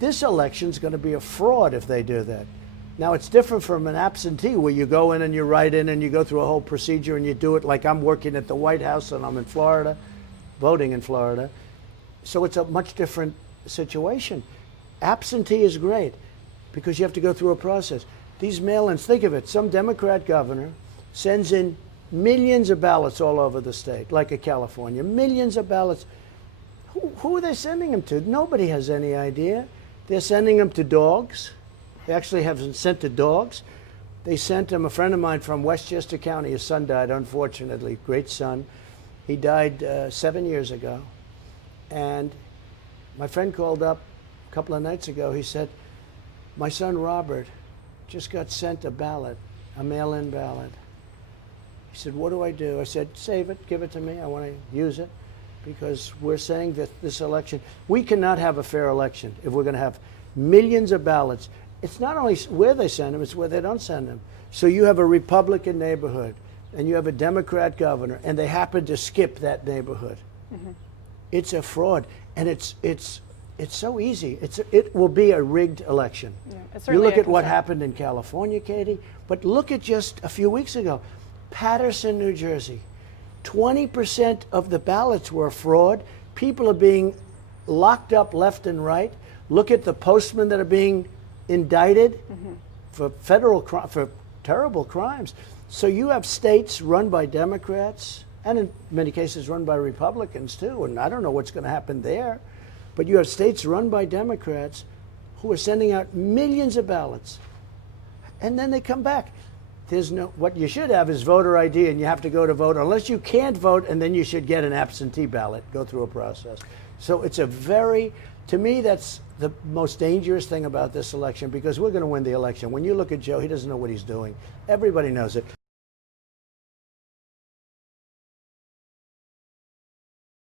This election's going to be a fraud if they do that. Now, it's different from an absentee where you go in and you write in and you go through a whole procedure and you do it like I'm working at the White House and I'm in Florida, voting in Florida. So it's a much different situation. Absentee is great because you have to go through a process. These mail-ins, think of it, some Democrat governor sends in millions of ballots all over the state, like in California, millions of ballots. Who are they sending them to? Nobody has any idea. They're sending them to dogs. They actually have them sent to dogs. They sent him, a friend of mine from Westchester County, his son died, unfortunately, great son. He died 7 years ago. And my friend called up a couple of nights ago. He said, my son Robert just got sent a ballot, a mail-in ballot. He said, what do I do? I said, save it, give it to me. I want to use it because we're saying that this election, we cannot have a fair election if we're going to have millions of ballots. It's not only where they send them, it's where they don't send them. So you have a Republican neighborhood and you have a Democrat governor and they happen to skip that neighborhood. Mm-hmm. It's a fraud, and it's so easy. It will be a rigged election. Yeah, you look at what happened in California, Katie, but look at just a few weeks ago, Paterson, New Jersey. 20% of the ballots were fraud. People are being locked up left and right. Look at the postmen that are being indicted for for terrible crimes. So you have states run by Democrats and in many cases run by Republicans too, and I don't know what's going to happen there, but you have states run by Democrats who are sending out millions of ballots, and then they come back. There's no, what you should have is voter ID, and you have to go to vote unless you can't vote, and then you should get an absentee ballot, go through a process. So it's a very, to me, that's the most dangerous thing about this election, because we're going to win the election. When you look at Joe, he doesn't know what he's doing. Everybody knows it.